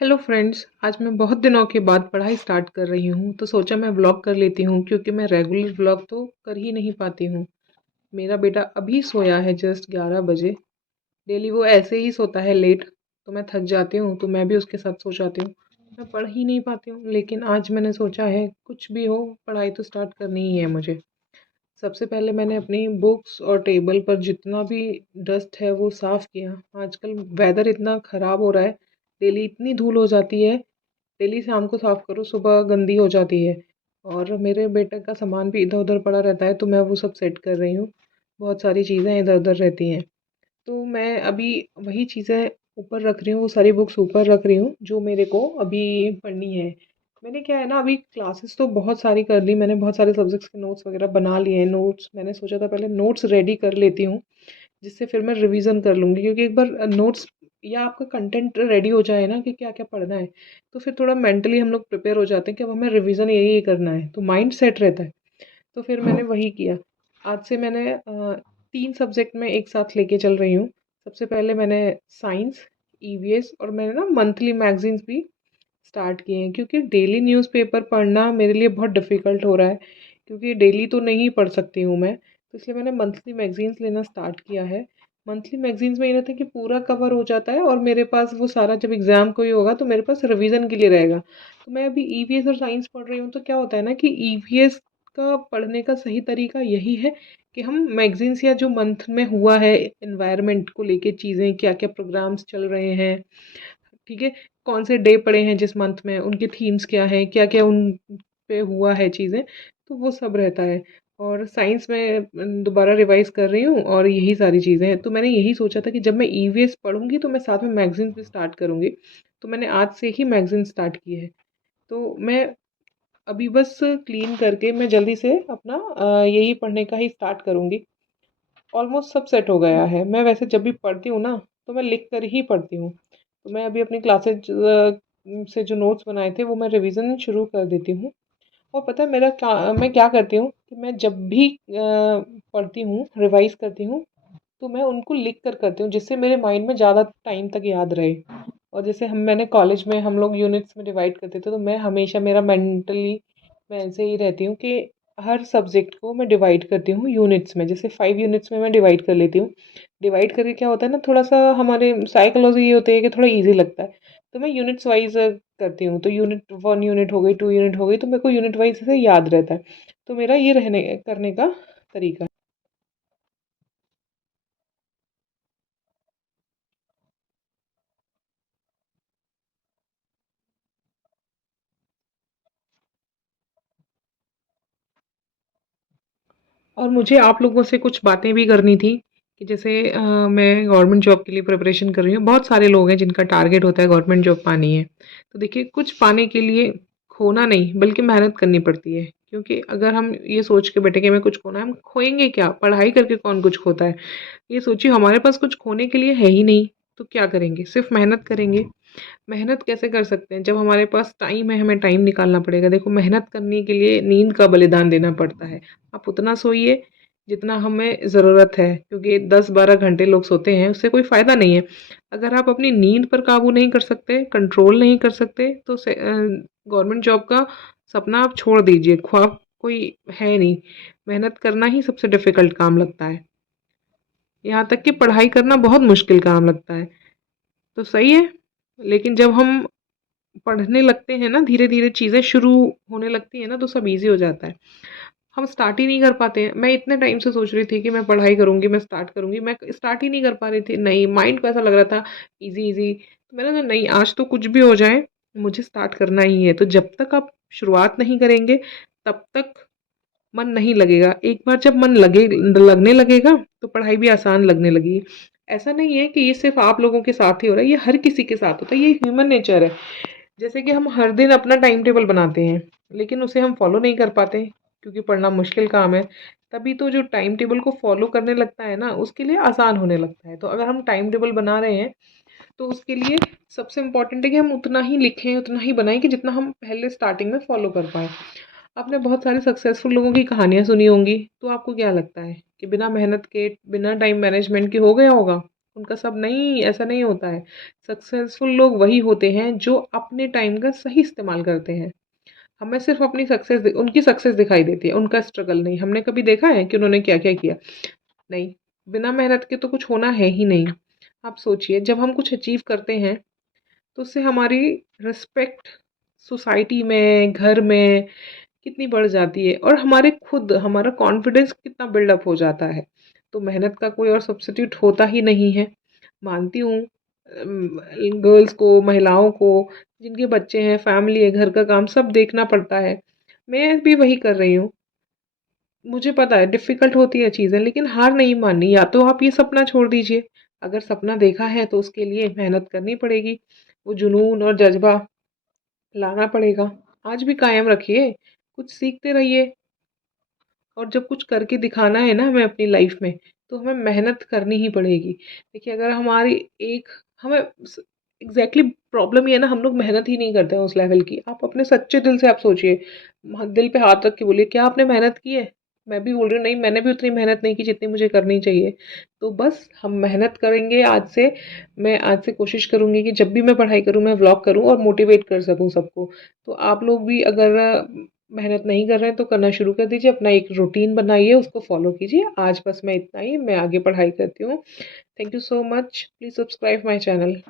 Hello friends, आज मैं बहुत दिनों के बाद पढ़ाई स्टार्ट कर रही हूँ तो सोचा मैं व्लॉग कर लेती हूँ क्योंकि मैं रेगुलर व्लॉग तो कर ही नहीं पाती हूँ। मेरा बेटा अभी सोया है जस्ट 11 बजे। डेली वो ऐसे ही सोता है लेट, तो मैं थक जाती हूँ तो मैं भी उसके साथ सो जाती हूँ। मैं पढ़ ही नहीं पाती हूँ, लेकिन आज मैंने सोचा है कुछ भी हो पढ़ाई तो स्टार्ट करनी ही है मुझे। सबसे पहले मैंने अपनी बुक्स और टेबल पर जितना भी डस्ट है वो साफ़ किया। आजकल वेदर इतना ख़राब हो रहा है, डेली इतनी धूल हो जाती है। डेली शाम को साफ़ करो, सुबह गंदी हो जाती है। और मेरे बेटे का सामान भी इधर उधर पड़ा रहता है तो मैं वो सब सेट कर रही हूँ। बहुत सारी चीज़ें इधर उधर रहती हैं, तो मैं अभी वही चीज़ें ऊपर रख रही हूँ, वो सारी बुक्स ऊपर रख रही हूँ जो मेरे को अभी पढ़नी है। मैंने क्या है ना, अभी क्लासेस तो बहुत सारी कर ली मैंने, बहुत सारे सब्जेक्ट्स के नोट्स वगैरह बना लिए हैं। नोट्स मैंने सोचा था पहले नोट्स रेडी कर लेती हूँ, जिससे फिर मैं रिवीजन कर लूँगी, क्योंकि एक बार नोट्स या आपका कंटेंट रेडी हो जाए ना कि क्या क्या पढ़ना है, तो फिर थोड़ा मेंटली हम लोग प्रिपेयर हो जाते हैं कि अब हमें रिवीजन यही करना है, तो माइंड सेट रहता है। तो फिर मैंने वही किया। आज से मैंने 3 सब्जेक्ट में एक साथ लेके चल रही हूँ। सबसे पहले मैंने साइंस, ईवीएस और मैंने ना मंथली मैगज़ीन्स भी स्टार्ट किए हैं, क्योंकि डेली न्यूज़पेपर पढ़ना मेरे लिए बहुत डिफ़िकल्ट हो रहा है, क्योंकि डेली तो नहीं पढ़ सकती हूँ मैं। तो इसलिए मैंने मंथली मैगज़ीन्स लेना स्टार्ट किया है। मंथली मैगज़ीन्स में ये रहता है कि पूरा कवर हो जाता है और मेरे पास वो सारा जब एग्ज़ाम कोई होगा तो मेरे पास रिवीजन के लिए रहेगा। तो मैं अभी ईवीएस और साइंस पढ़ रही हूँ, तो क्या होता है ना कि ईवीएस का पढ़ने का सही तरीका यही है कि हम मैगज़ीन्स या जो मंथ में हुआ है एनवायरनमेंट को लेके चीज़ें, क्या-क्या प्रोग्राम्स चल रहे हैं, ठीक है? कौन से डे पड़े हैं जिस मंथ में, उनके थीम्स क्या हैं, क्या-क्या उन पे हुआ है चीज़ें, तो वो सब रहता है। और साइंस में दोबारा रिवाइज़ कर रही हूँ और यही सारी चीज़ें हैं। तो मैंने यही सोचा था कि जब मैं ईवीएस पढ़ूँगी तो मैं साथ में मैगज़ीन्स भी स्टार्ट करूँगी। तो मैंने आज से ही मैगज़ीन स्टार्ट की है। तो मैं अभी बस क्लीन करके मैं जल्दी से अपना यही पढ़ने का ही स्टार्ट करूँगी। ऑलमोस्ट सब सेट हो गया है। मैं वैसे जब भी पढ़ती हूँ ना, तो मैं लिख कर ही पढ़ती हूँ। तो मैं अभी अपनी क्लासेज से जो नोट्स बनाए थे वो मैं रिवीजन शुरू कर देती हूँ। और पता है मेरा क्या, मैं क्या करती हूँ कि मैं जब भी पढ़ती हूँ, रिवाइज करती हूँ, तो मैं उनको लिख कर करती हूँ, जिससे मेरे माइंड में ज़्यादा टाइम तक याद रहे। और जैसे मैंने कॉलेज में हम लोग यूनिट्स में डिवाइड करते थे, तो मैं हमेशा मेरा मेंटली मैं ऐसे ही रहती हूँ कि हर सब्जेक्ट को मैं डिवाइड करती हूँ यूनिट्स में। जैसे 5 यूनिट्स में मैं डिवाइड कर लेती हूँ। डिवाइड करके क्या होता है ना, थोड़ा सा हमारे साइकोलॉजी ये होती है कि थोड़ा ईजी लगता है। तो मैं यूनिट्स वाइज करती हूँ, तो यूनिट 1 यूनिट हो गई, 2 यूनिट हो गई, तो मेरे को यूनिट वाइज से याद रहता है। तो मेरा ये रहने करने का तरीका है। और मुझे आप लोगों से कुछ बातें भी करनी थी कि जैसे मैं गवर्नमेंट जॉब के लिए प्रिपरेशन कर रही हूँ। बहुत सारे लोग हैं जिनका टारगेट होता है गवर्नमेंट जॉब पानी है। तो देखिए, कुछ पाने के लिए खोना नहीं बल्कि मेहनत करनी पड़ती है, क्योंकि अगर हम ये सोच के बैठे कि हमें कुछ खोना है, हम खोएंगे क्या? पढ़ाई करके कौन कुछ खोता है? ये सोचिए, हमारे पास कुछ खोने के लिए है ही नहीं, तो क्या करेंगे? सिर्फ मेहनत करेंगे। मेहनत कैसे कर सकते हैं? जब हमारे पास टाइम है, हमें टाइम निकालना पड़ेगा। देखो, मेहनत करने के लिए नींद का बलिदान देना पड़ता है। आप उतना सोइए जितना हमें ज़रूरत है, क्योंकि 10-12 घंटे लोग सोते हैं, उससे कोई फ़ायदा नहीं है। अगर आप अपनी नींद पर काबू नहीं कर सकते, कंट्रोल नहीं कर सकते, तो गवर्नमेंट जॉब का सपना आप छोड़ दीजिए, ख्वाब कोई है नहीं। मेहनत करना ही सबसे डिफ़िकल्ट काम लगता है। यहाँ तक कि पढ़ाई करना बहुत मुश्किल काम लगता है। तो सही है, लेकिन जब हम पढ़ने लगते हैं ना, धीरे-धीरे चीज़ें शुरू होने लगती हैं ना, तो सब ईज़ी हो जाता है। हम स्टार्ट ही नहीं कर पाते हैं। मैं इतने टाइम से सोच रही थी कि मैं पढ़ाई करूँगी, मैं स्टार्ट करूँगी, मैं स्टार्ट ही नहीं कर पा रही थी। नहीं, माइंड को ऐसा लग रहा था ईज़ी ईज़ी। तो मैंने कहा नहीं, आज तो कुछ भी हो जाए, मुझे स्टार्ट करना ही है। तो जब तक आप शुरुआत नहीं करेंगे, तब तक मन नहीं लगेगा। एक बार जब मन लगने लगेगा, तो पढ़ाई भी आसान लगने लगेगी। ऐसा नहीं है कि ये सिर्फ़ आप लोगों के साथ ही हो रहा है, ये हर किसी के साथ होता है, ये ह्यूमन नेचर है। जैसे कि हम हर दिन अपना टाइम टेबल बनाते हैं, लेकिन उसे हम फॉलो नहीं कर पाते, क्योंकि पढ़ना मुश्किल काम है। तभी तो जो टाइम टेबल को फॉलो करने लगता है ना, उसके लिए आसान होने लगता है। तो अगर हम टाइम टेबल बना रहे हैं, तो उसके लिए सबसे इम्पोर्टेंट है कि हम उतना ही लिखें, उतना ही बनाएं कि जितना हम पहले स्टार्टिंग में फॉलो कर पाएँ। आपने बहुत सारे सक्सेसफुल लोगों की कहानियाँ सुनी होंगी, तो आपको क्या लगता है कि बिना मेहनत के, बिना टाइम मैनेजमेंट के हो गया होगा? उनका सब नहीं, ऐसा नहीं होता है। सक्सेसफुल लोग वही होते हैं जो अपने टाइम का सही इस्तेमाल करते हैं। हमें सिर्फ़ अपनी उनकी सक्सेस दिखाई देती है, उनका स्ट्रगल नहीं। हमने कभी देखा है कि उन्होंने क्या-क्या किया? नहीं, बिना मेहनत के तो कुछ होना है ही नहीं। आप सोचिए जब हम कुछ अचीव करते हैं तो उससे हमारी रिस्पेक्ट सोसाइटी में, घर में कितनी बढ़ जाती है और हमारा कॉन्फिडेंस कितना बिल्डअप हो जाता है। तो मेहनत का कोई और सब्स्टिट्यूट होता ही नहीं है। मानती हूँ गर्ल्स को, महिलाओं को, जिनके बच्चे हैं, फैमिली है, घर का काम सब देखना पड़ता है। मैं भी वही कर रही हूँ। मुझे पता है डिफ़िकल्ट होती है चीज़ें, लेकिन हार नहीं माननी। या तो आप ये सपना छोड़ दीजिए, अगर सपना देखा है तो उसके लिए मेहनत करनी पड़ेगी। वो जुनून और जज़्बा लाना पड़ेगा। आज भी कायम रखिए, कुछ सीखते रहिए और जब कुछ करके दिखाना है ना हमें अपनी लाइफ़ में, तो हमें मेहनत करनी ही पड़ेगी। देखिए अगर हमारी एक हमें स एग्ज़ैक्टली प्रॉब्लम ये है ना हम लोग मेहनत ही नहीं करते हैं उस लेवल की। आप अपने सच्चे दिल से आप सोचिए, दिल पे हाथ रख के बोलिए क्या आपने मेहनत की है? मैं भी बोल रही हूँ नहीं मैंने भी उतनी मेहनत नहीं की जितनी मुझे करनी चाहिए। तो बस हम मेहनत करेंगे आज से। मैं आज से कोशिश करूँगी कि जब भी मैं पढ़ाई करूँ मैं व्लॉग करूँ और मोटिवेट कर सकूँ सबको। तो आप लोग भी अगर मेहनत नहीं कर रहे हैं तो करना शुरू कर दीजिए। अपना एक रूटीन बनाइए, उसको फ़ॉलो कीजिए। आज बस मैं इतना ही, मैं आगे पढ़ाई करती हूँ। Thank you so much. Please subscribe my channel.